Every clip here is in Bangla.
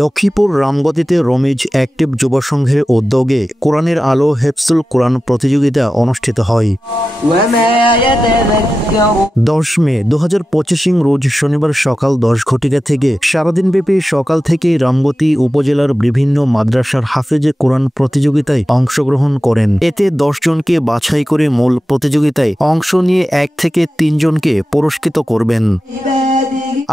লক্ষ্মীপুর রামগতিতে রমিজ অ্যাক্টিভ যুব সংঘের উদ্যোগে কোরআনের আলো হেফজুল কোরআন প্রতিযোগিতা অনুষ্ঠিত হয়। 10 মে 2025 রোজ শনিবার সকাল 10 ঘটিকা থেকে সারাদিনব্যাপী সকাল থেকে রামগতি উপজেলার বিভিন্ন মাদ্রাসার হাফেজে কোরআন প্রতিযোগিতায় অংশগ্রহণ করেন। এতে 10 জনকে বাছাই করে মূল প্রতিযোগিতায় অংশ নিয়ে 1 থেকে 3 জনকে পুরস্কৃত করবেন।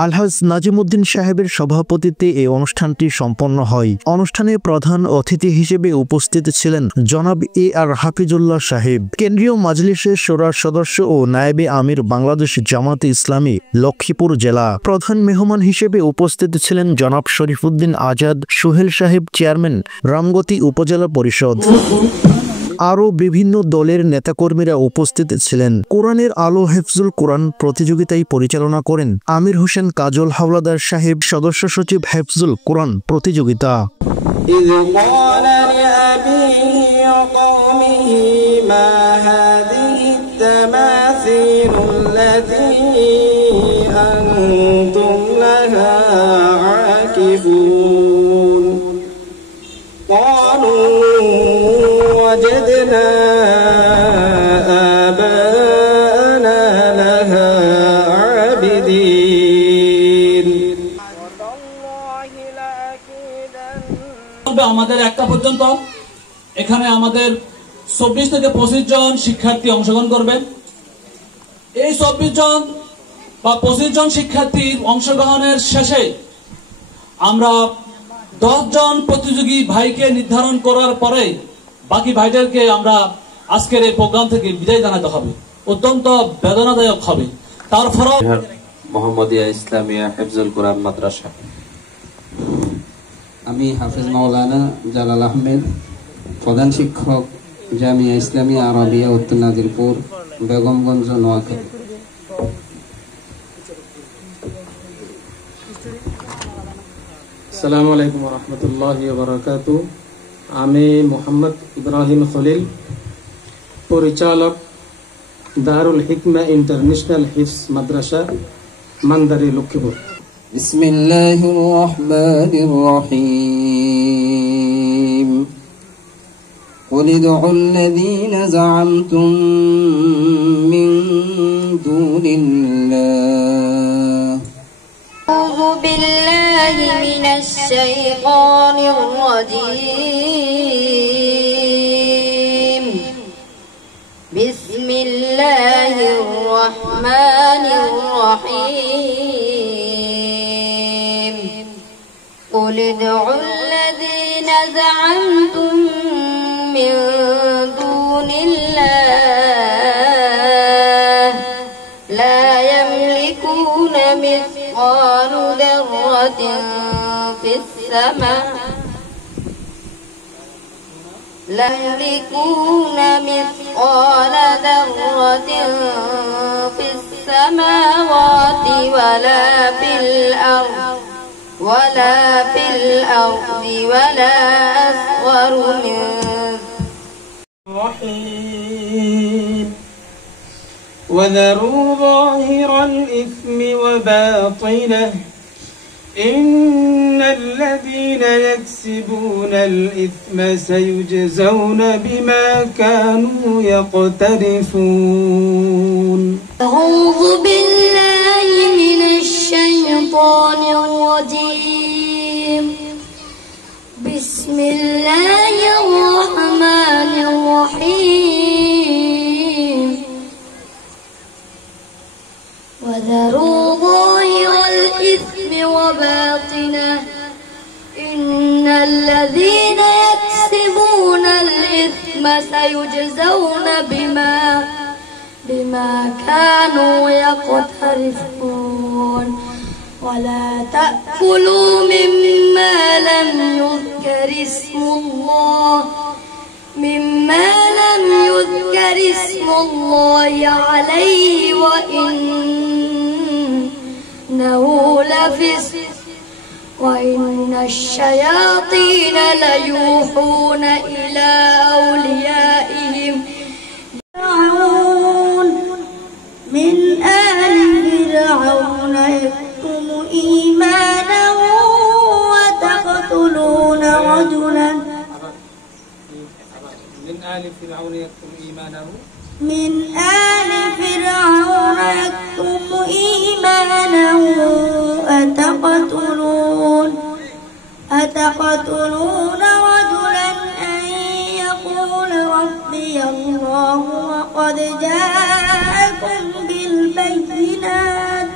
আলহাজ নাজিমউদ্দিন সাহেবের সভাপতিত্বে এই অনুষ্ঠানটি সম্পন্ন হয়। অনুষ্ঠানে প্রধান অতিথি হিসেবে উপস্থিত ছিলেন জনাব AR হাফিজুল্লাহ সাহেব, কেন্দ্রীয় মাজলিসের শোরার সদস্য ও নায়েবে আমির বাংলাদেশ জামাতে ইসলামী লক্ষ্মীপুর জেলা। প্রধান মেহমান হিসেবে উপস্থিত ছিলেন জনাব শরীফউদ্দিন আজাদ সোহেল সাহেব, চেয়ারম্যান রামগতি উপজেলা পরিষদ। আরও বিভিন্ন দলের নেতাকর্মীরা উপস্থিত ছিলেন। কোরআনের আলো হেফজুল কোরআন প্রতিযোগিতায় পরিচালনা করেন আমির হোসেন কাজল হাওলাদার সাহেব, সদস্য সচিব হেফজুল কোরআন প্রতিযোগিতা। وجدنا آباءنا لها عابدين আমাদের 1টা পর্যন্ত এখানে আমাদের 24 থেকে 25 জন শিক্ষার্থী অংশগ্রহণ করবেন। এই 24 জন বা 25 জন শিক্ষার্থীর অংশগ্রহণের শেষে আমরা 10 জন প্রতিযোগী ভাইকে নির্ধারণ করার পরে বাকি ভাইদেরকে আমরা আজকের এই প্রোগ্রাম থেকে বিদায় জানাতে হবে। অত্যন্ত বেদনাদায়ক হবে। তারপরও মোহাম্মদিয়া ইসলামিয়া হেফজুল কোরআন মাদ্রাসা, আমি হাফেজ মাওলানা জালাল আহমেদ, প্রধান শিক্ষক জামিয়া ইসলামিয়া আরবিয়া উত্তর নাজিরপুর, বেগমগঞ্জ, নোয়াখালী। আসসালামু আলাইকুম ওয়া রাহমাতুল্লাহি ওয়া বারাকাতুহু। আমি মোহাম্মদ ইব্রাহিম খলিল, পরিচালক দারুল হিকমা ইন্টারন্যাশনাল হিফজ মাদ্রাসা, মান্দারি, লক্ষ্মীপুর। বিসমিল্লাহির রহমানির রহিম। قل ادعوا الذين زعمتم من دون الله. أعوذ بالله من الشيطان الرجيم. بسم الله الرحمن الرحيم. قل ادعوا الذين زعمتم من دون الله لا يملكون مثقال ذرة في السماء لا يملكون مثقال ذرة في السماوات ولا في الأرض ولا أصغر من الرحيم. وذروا ظاهر الإثم وباطنه إن الذين يكسبون الإثم سيجزون بما كانوا يقترفون. أعوذ بالله من الشيطان الرجيم. بسم الله الرحمن الرحيم. وذروا ظاهر الإثم وباطنه إن الذين يكسبون الإثم سيجزون بما كانوا يقترفون. ولا تأكلوا مما لم يذكر اسم الله عليه وإنه لفسق وإن الشياطين ليوحون إلى أوليائهم من آل فرعون يكتم إيمانه آل فرعون يكتم إيمانه من آل فرعون يكتم إيمانه أتقتلون رجلا أن يقول ربي الله وقد جاءكم بالبينات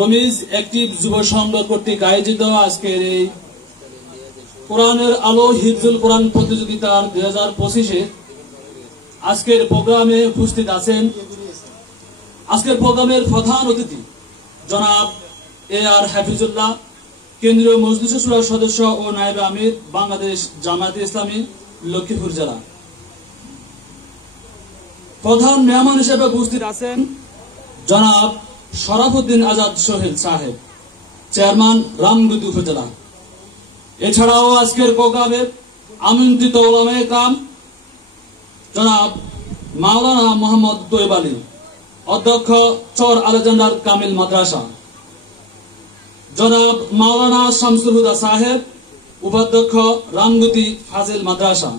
রমিজ অ্যাক্টিভ যুব সংঘ কর্তৃক আয়োজিত আজকের এই কোরআনের আলো হিফজুল কোরআন প্রতিযোগিতার 2025-এ আজকের প্রোগ্রামে উপস্থিত আছেন আজকের প্রোগ্রামের প্রধান অতিথি জনাব AR হাফিজুল্লাহ, কেন্দ্রীয় মজলিস শুরার সদস্য ও নায়েবে আমির, বাংলাদেশ জামায়াতে ইসলামী, লক্ষ্মীপুর জেলা। প্রধান মেহমান হিসেবে উপস্থিত আছেন জনাব শরাফুদ্দিন আজাদ সোহেল সাহেব, চেয়ারম্যান, রামগতি উপজেলা। এছাড়াও আজকের প্রোগ্রামের আমন্ত্রিত উলামায়ে কেরাম জনাব মাওলানা মোহাম্মদ তৈয়ব আলী, অধ্যক্ষ চর আলেকজান্ডার কামিল মাদ্রাসা, জনাব মাওলানা শামসুল হুদা সাহেব, উপাধ্যক্ষ রামগতি ফাজিল মাদ্রাসা,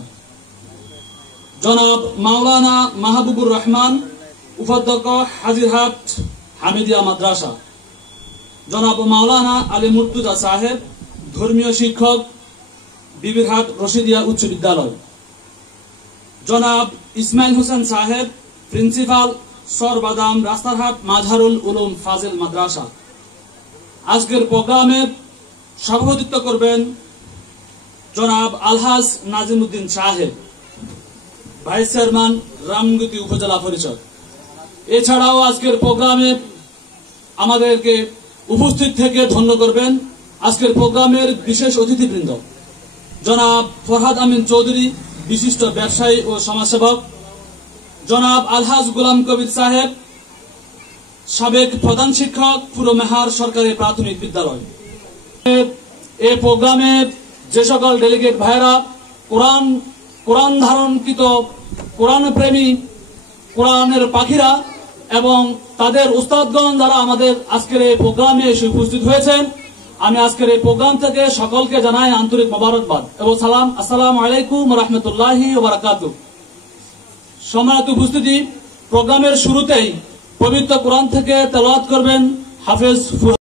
জনাব মাওলানা মাহবুবুর রহমান, উপাধ্যক্ষ হাজিরহাট হামিদিয়া মাদ্রাসা, জনাব মাওলানা আলী মুর্তুজা সাহেব, ধর্মীয় শিক্ষক, বিবিরহাট রশিদিয়া উচ্চ বিদ্যালয়, জনাব ইসমাইল হোসেন সাহেব, প্রিন্সিপাল, সরবাদাম রাস্তারহাট মাঝহারুল উলুম ফাজিল মাদ্রাসা। আজকের প্রোগ্রামে সভাপতিত্ব করবেন জনাব আলহাজ নাজিমউদ্দিন সাহেব, ভাইস চেয়ারম্যান, রামগতি উপজেলা পরিষদ। এছাড়াও আজকের প্রোগ্রামে আমাদেরকে উপস্থিত থেকে ধন্য করবেন আজকের প্রোগ্রামের বিশেষ অতিথিবৃন্দ জনাব ফরহাদ আমিন চৌধুরী, বিশিষ্ট ব্যবসায়ী ও সমাজসেবক, জনাব আলহাজ গোলাম কবির সাহেব, সাবেক প্রধান শিক্ষক, পুরমেহার সরকারি প্রাথমিক বিদ্যালয়। এই প্রোগ্রামে যে সকল ডেলিগেট ভাইরা কোরআন ধারণকৃত, কোরআন প্রেমী, কোরআনের পাখিরা এবং তাদের উস্তাদগণ যারা আমাদের আজকের এই প্রোগ্রামে এসে উপস্থিত হয়েছেন, আমি আজকের এই প্রোগ্রাম থেকে সকলকে জানাই আন্তরিক মোবারকবাদ এবং সালাম। আসসালামু আলাইকুম ওয়া রাহমাতুল্লাহি ওয়া বারাকাতুহু। সম্মানিত উপস্থিতি, প্রোগ্রামের শুরুতেই পবিত্র কোরআন থেকে তেলাওয়াত করবেন হাফেজ